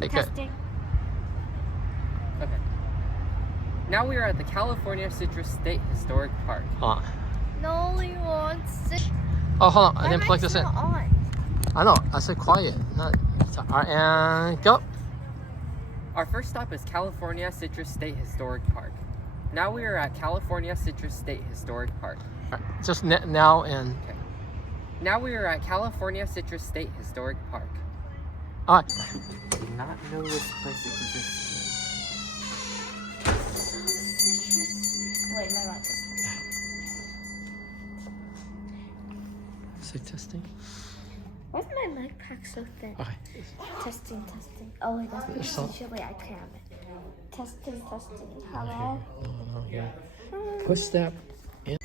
Good. Testing. Okay. Now we are at the California Citrus State Historic Park. Hold on. No, we want citrus. Oh, hold on. I didn't My plug mic's this in. not on. I know. I said quiet. Not. All right, and go. Our first stop is California Citrus State Historic Park. Now we are at California Citrus State Historic Park. All right, just now and. Okay. Now we are at California Citrus State Historic Park. All right. I do not know this place exists. Wait, my mic is. Say testing. Why's my mic pack so thin? Okay. Testing, testing. Oh wait, that's There's some- usually I cram it. Testing, testing. Not Hello. here. No, here. Push that in.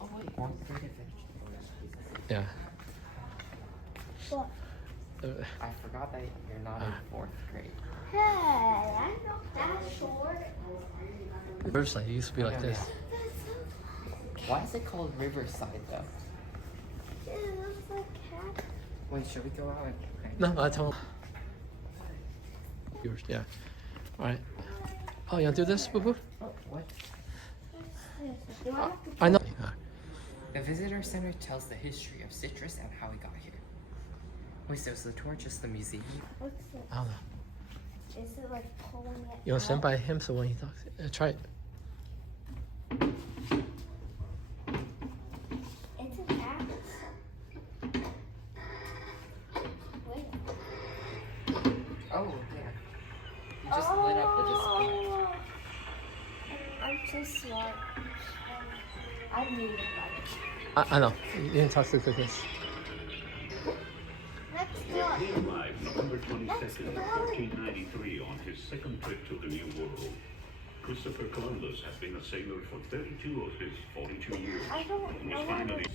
Oh wait, fourth grade. Yeah. What? I forgot that you're not in fourth grade. Hey, I'm not that short. Riverside used to be like this. Why is it called Riverside though? It looks like cat. Wait, should we go out and okay. No, I told him. Yours, yeah. All right. Oh, you want to do this, boo boo? Oh, what? Do I have to I know. The visitor center tells the history of citrus and how it got here. Wait, so is the tour just the museum? what's it? I don't know. Is it like pulling it You want to stand out? by him so when he talks, try it. It's an axe. Wait. Oh, yeah. You just lit up the display. Oh. I'm too smart. I'm muted by it. I know. You didn't talk to this. Next one. He arrived November 22nd, 1493 on his second trip to the New World. Christopher Columbus had been a sailor for 32 of his 42 years. I don't And know was how finally to-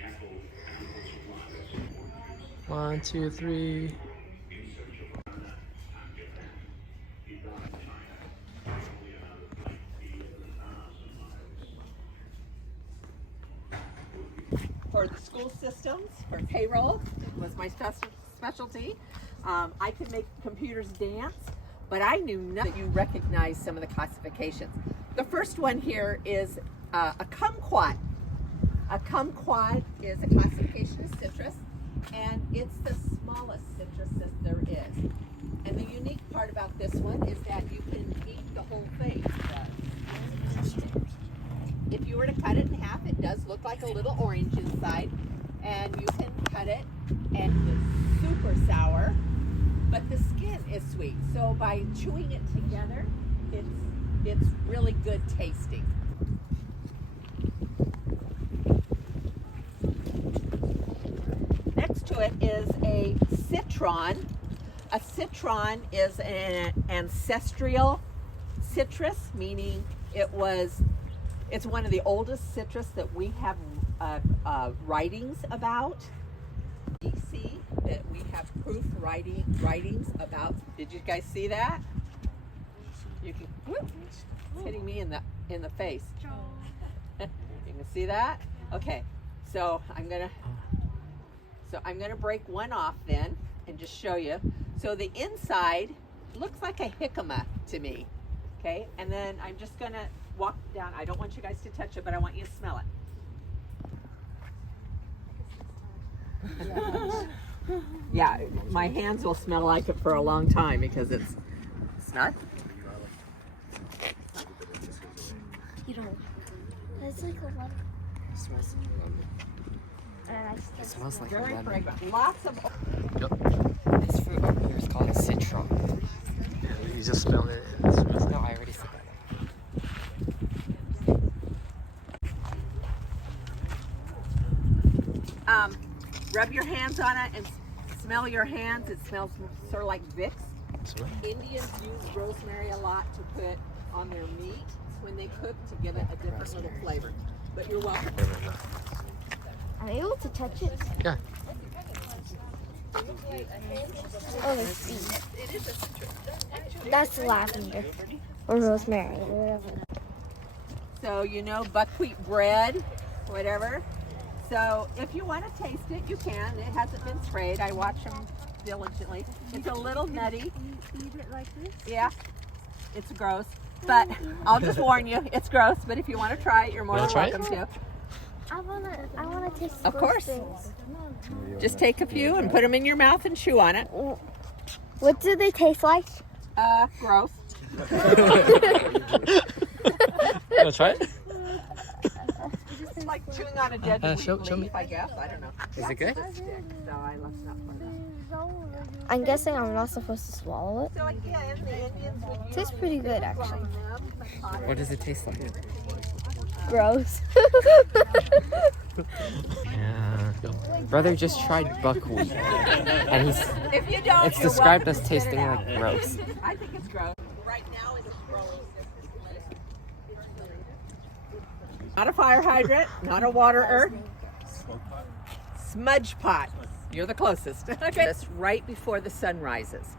cattle, animal supplies, 1, 2, 3. For the school systems, for payroll, was my specialty. I could make computers dance, but I knew not that you recognize some of the classifications. The first one here is a kumquat. A kumquat is a classification of citrus, and it's the smallest citrus that there is. And the unique part about this one is that you can eat the whole thing. If you were to cut it in half, it does look like a little orange inside, and you can cut it, and it's super sour, but the skin is sweet. So by chewing it together, it's really good tasting. Next to it is a citron. A citron is an ancestral citrus, meaning it's one of the oldest citrus that we have writings about. You see that we have proof writings about. Did you guys see that? You can. Whoop, it's hitting me in the face. You can see that? Okay. So I'm gonna break one off then and just show you. So the inside looks like a jicama to me. Okay, and then I'm just gonna walk down. I don't want you guys to touch it, but I want you to smell it. Yeah, my hands will smell like it for a long time because it's not. You don't. It's like a lot. It smells It smells like Very lemon. fragrant. Lots of. This fruit over here is called citron. Yeah, you just smelled it. No, I already said that. Rub your hands on it and smell your hands. It smells sort of like Vicks. Indians use rosemary a lot to put on their meat when they cook to give it a different little flavor. But you're welcome. Am I able to touch it? Yeah. Oh, let's see. That's lavender or rosemary. Whatever. So you know buckwheat bread, whatever. So if you want to taste it, you can. It hasn't been sprayed. I watch them diligently. It's a little nutty. Eat it like this? Yeah, it's gross. But I'll just warn you, it's gross. But if you want to try it, you're more You than wanna try welcome to. I wanna taste Of those course. things. Just take a few and put them in your mouth and chew on it. What do they taste like? Gross. You wanna try it? It's like chewing on a dead show leaf, me. I guess. I don't know. Is it good? So let's not put that. I'm guessing I'm not supposed to swallow it. So again, the Indians would use Tastes pretty good, actually. What does it taste like? Gross. Yeah. Brother just tried buckwheat, and If you don't, it's you're described welcome as to spit it tasting out. like gross. I think it's gross. Right now it is growing. Not a fire hydrant, not a water earth. Smudge pot. You're the closest. Okay. That's right before the sun rises.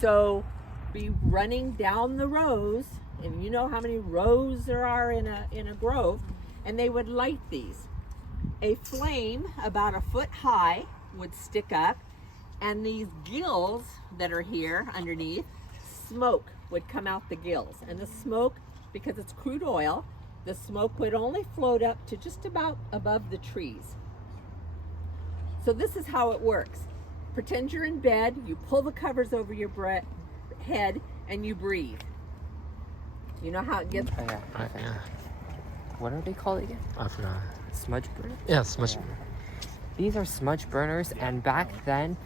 So be running down the rows, and you know how many rows there are in a grove, and they would light these. A flame about a foot high would stick up, and these gills that are here underneath, smoke would come out the gills. And the smoke, because it's crude oil, the smoke would only float up to just about above the trees. So this is how it works. Pretend you're in bed, you pull the covers over your head, and you breathe. You know how it gets? Oh, yeah. Right, yeah. What are they called again? I forgot. Smudge burner? Yeah, it's much. These are smudge burners, and back then,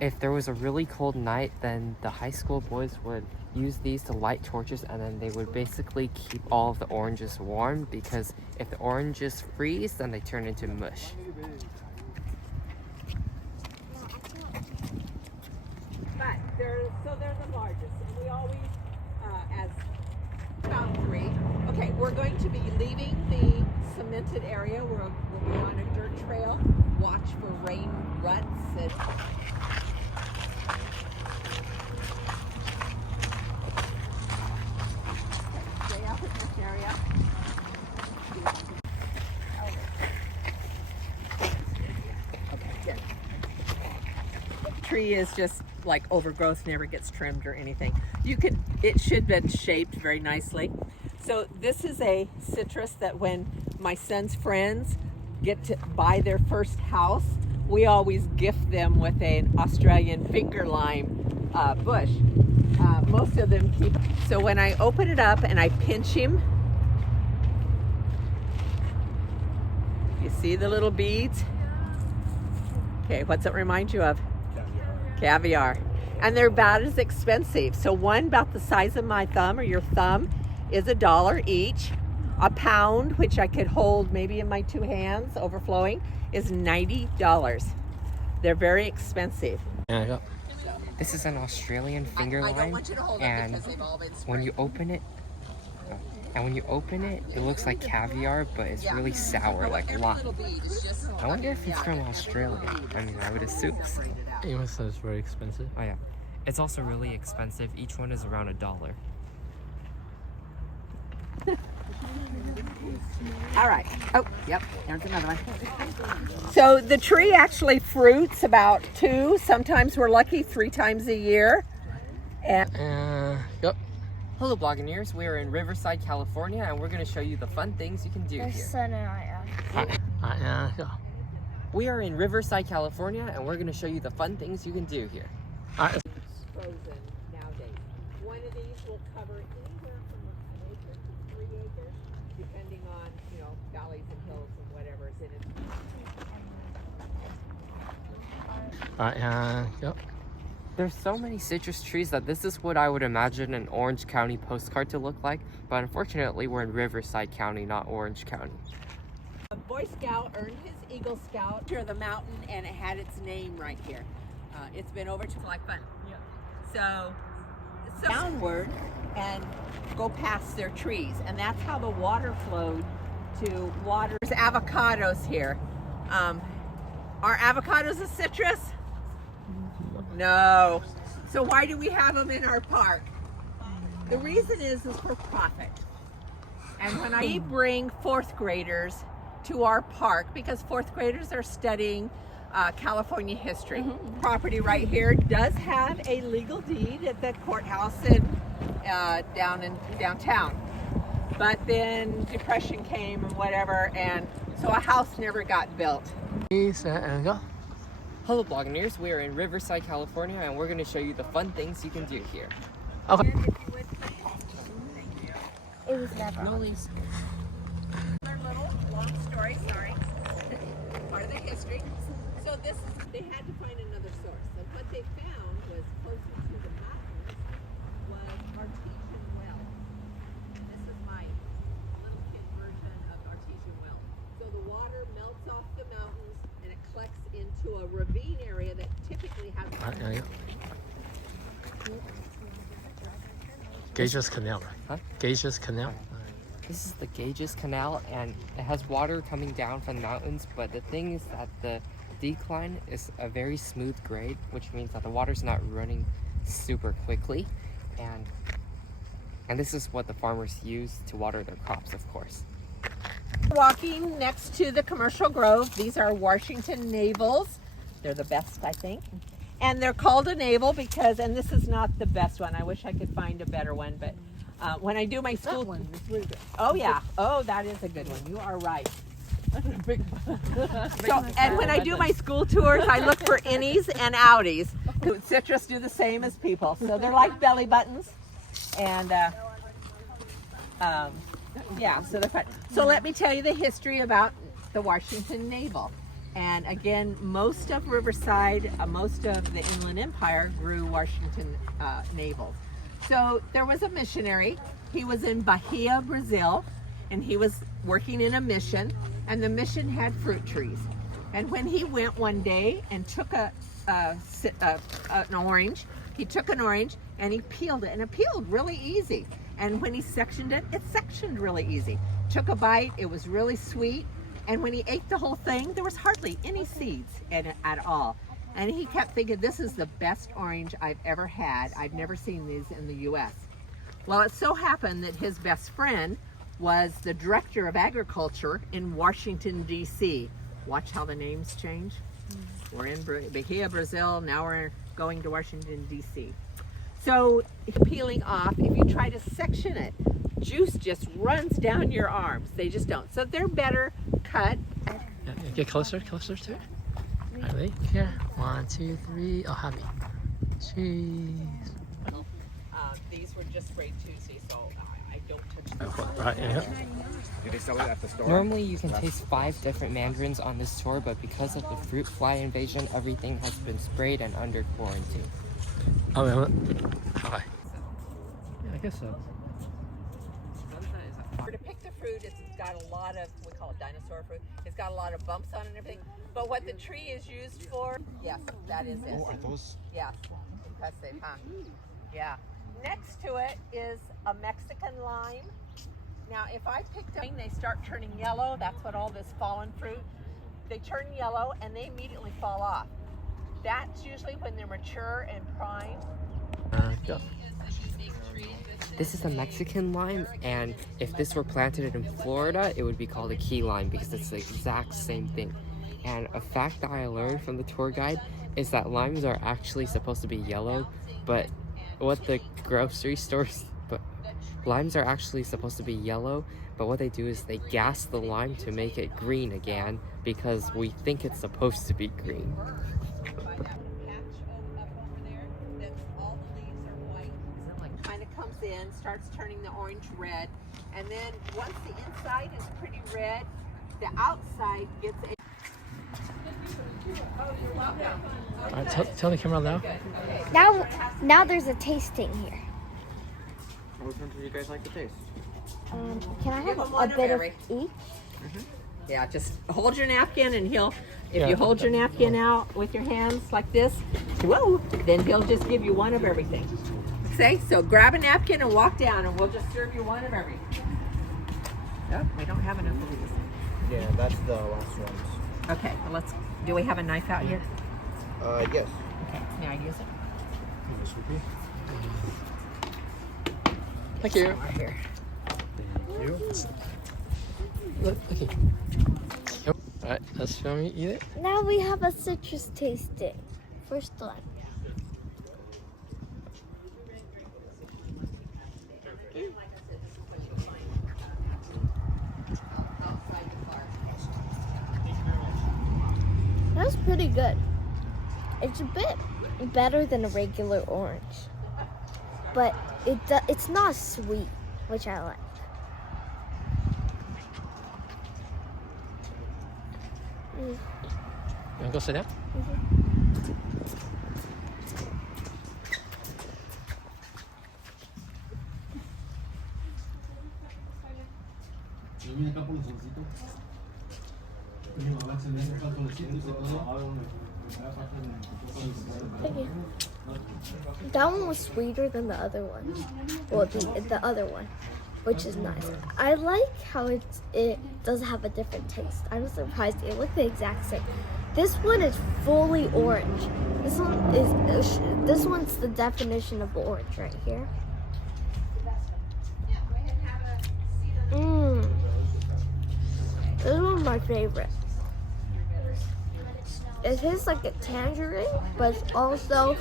if there was a really cold night, then the high school boys would use these to light torches, and then they would basically keep all of the oranges warm, because if the oranges freeze, then they turn into mush. But they're the largest, and we always, as about 3. Okay, we're going to be leaving the cemented area. We'll be on a dirt trail. Watch for rain ruts and. Stay up in this area. Okay, good. Tree is just like overgrowth, never gets trimmed or anything. It should have been shaped very nicely. So this is a citrus that when my son's friends get to buy their first house, we always gift them with an Australian finger lime bush. Most of them keep. So when I open it up and I pinch him, you see the little beads? Okay, what's it remind you of? Caviar. And they're about as expensive. So one about the size of my thumb or your thumb is $1 each. A pound, which I could hold maybe in my 2 hands overflowing, is $90. They're very expensive. Yeah, yeah. This is an Australian finger I don't lime, want you to hold it and because they've all been when you open it, it looks like caviar, but it's really sour, like lime. I wonder if it's from Australia. I mean, I would assume so. It was very expensive. Oh yeah, it's also really expensive. Each one is around $1. All right. Oh, yep. There's another one. So the tree actually fruits about 2, sometimes we're lucky 3 times a year. And Yep. Hello, Blogineers. We are in Riverside, California, and we're going to show you the fun things you can do My here. son and I are. Yeah. We are in Riverside, California, and we're going to show you the fun things you can do here. Alright. frozen nowadays. One of these will cover anywhere from an acre to 3 acres, depending on, valleys and hills and whatever is in it. Yep. There's so many citrus trees that this is what I would imagine an Orange County postcard to look like, but unfortunately we're in Riverside County, not Orange County. A Boy Scout earned his Eagle Scout near the mountain, and it had its name right here. It's been over to like fun. So downward and go past their trees, and that's how the water flowed to water. There's avocados here. Are avocados a citrus? No. So why do we have them in our park? The reason is for profit. And when we bring 4th graders to our park because fourth graders are studying California history. Property right here does have a legal deed at the courthouse down in downtown. But then depression came and whatever, and so a house never got built. And go. Hello Blogineers, we are in Riverside, California, and we're going to show you the fun things you can do here. Okay. It was never. Nolly's. Little long story, sorry. Part of the history. So they had to find another source. So what they found was closer to the mountains was artesian well. This is my little kid version of artesian well. So the water melts off the mountains and it collects into a ravine area that typically has. Gages Canal, right? Huh? Gages Canal. This is the Gages Canal, and it has water coming down from the mountains, but the thing is that the decline is a very smooth grade, which means that the water's not running super quickly, and this is what the farmers use to water their crops, of course. Walking next to the Commercial Grove. These are Washington navels. They're the best, I think. And they're called a navel because, and this is not the best one. I wish I could find a better one, but when I do my school That one is really good. Oh yeah. Oh, that is a good one. You are right. So, and when I do my school tours, I look for innies and outies. Citrus do the same as people, so they're like belly buttons, and yeah, so they're fun. So let me tell you the history about the Washington Navel. And again, most of Riverside, most of the Inland Empire grew Washington navels. So there was a missionary. He was in Bahia, Brazil, and he was working in a mission, and the mission had fruit trees. And when he went one day and took an orange, he took an orange and he peeled it, and it peeled really easy. And when he sectioned it, it sectioned really easy. Took a bite, it was really sweet. And when he ate the whole thing, there was hardly any seeds in it at all. And he kept thinking, this is the best orange I've ever had. I've never seen these in the US. Well, it so happened that his best friend was the director of agriculture in Washington, D.C. Watch how the names change. We're in Bahia, Brazil. Now we're going to Washington, D.C. So peeling off, if you try to section it, juice just runs down your arms. They just don't. So they're better cut. Yeah, get closer to it. Ready? Here. 1, 2, 3. Oh, happy. Cheese. These were just grade 2C, so I don't touch them. Oh, right, yeah. Do they sell it at the store? Normally you can taste 5 different mandarins on this tour, but because of the fruit fly invasion, everything has been sprayed and under quarantine. Oh, yeah. Okay. Yeah, I guess so. To pick the fruit, it's got a lot of, we call it dinosaur fruit, it's got a lot of bumps on it and everything. But what the tree is used for, yes, that is it. Oh, are those? Yes, impressive, huh? Yeah. Next to it is a Mexican lime. Now, if I picked them, they start turning yellow. That's what all this fallen fruit, they turn yellow and they immediately fall off. That's usually when they're mature and primed. Go. This is a Mexican lime, and if this were planted in Florida, it would be called a key lime because it's the exact same thing. And a fact that I learned from the tour guide is that limes are actually supposed to be yellow, but what the grocery stores, but limes are actually supposed to be yellow, but what they do is they gas the lime to make it green again because we think it's supposed to be green. By that patch up over there, that's all the leaves are white. So it like kind of comes in, starts turning the orange red, and then once the inside is pretty red, the outside gets a. Oh, you're welcome. All right, tell the camera now. Now there's a tasting here. Which one do you guys like to taste? Can I have Give 'em a one of bit of every. each? Yeah, just hold your napkin and if Yeah. you hold your napkin out with your hands like this, whoa, then he'll just give you one of everything. Say, so grab a napkin and walk down and we'll just serve you one of everything. Oh, we don't have enough of these. Yeah, that's the last ones. Okay, well do we have a knife out here? Yes. Okay, may I use it? Thank you. Right here. Look, okay. Let's show me eat it. Now we have a citrus tasting. First one. That's pretty good. It's a bit better than a regular orange, but it's not sweet, which I like. You wanna go sit down? Okay. That one was sweeter than the other one. Well, the other one, which is nice. I like how it does have a different taste. I'm surprised it looked the exact same. This one is fully orange. This one's the definition of orange right here. This one's my favorite. It tastes like a tangerine, but it's also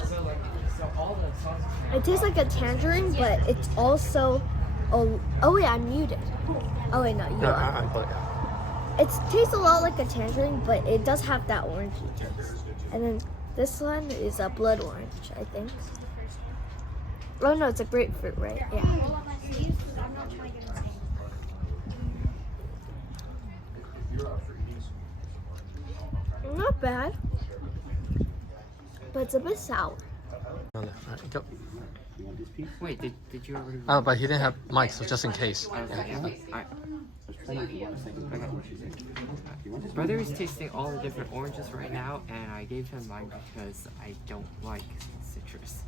it tastes like a tangerine, but it's also oh wait, I'm muted. Oh wait, no, you No, are. I'm putting it. It tastes a lot like a tangerine, but it does have that orangey taste. And then this one is a blood orange, I think. Oh no, it's a grapefruit, right? Yeah. Not bad, but it's a bit sour. Alright, go. Wait, did you already? Oh, but he didn't have mic, so just in case. Okay. Alright. Brother is tasting all the different oranges right now, and I gave him mine because I don't like citrus.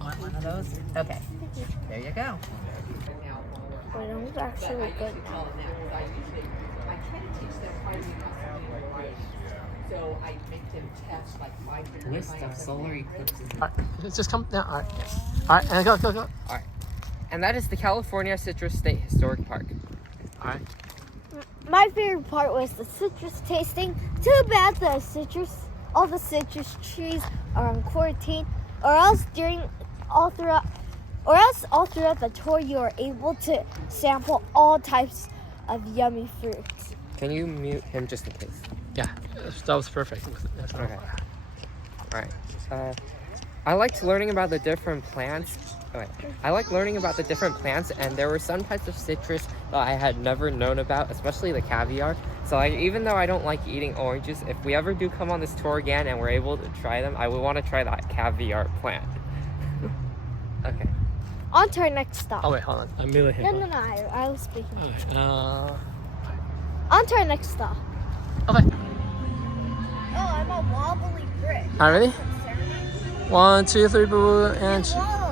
Want one of those? Okay. There you go. But it was actually good now. I try to teach them how to be so I make them test like 5 different List of solar eclipses. Alright, just come down. Alright. Alright, and go. And that is the California Citrus State Historic Park. Alright. My favorite part was the citrus tasting. Too bad all the citrus trees are on quarantine, or else all throughout the tour you are able to sample all types of yummy fruits. Can you mute him just in case? Yeah, that was perfect. That's Okay. Alright. I liked learning about the different plants. I like learning about the different plants, and there were some types of citrus that I had never known about, especially the caviar. So even though I don't like eating oranges, if we ever do come on this tour again and we're able to try them, I would want to try that caviar plant. Okay. On to our next stop. Oh wait, hold on. I'm muting him. No, I was speaking. Alright, On to our next stop. okay. Oh, I'm a wobbly brick. Alright, ready? 1, 2, 3, boo, and. Whoa.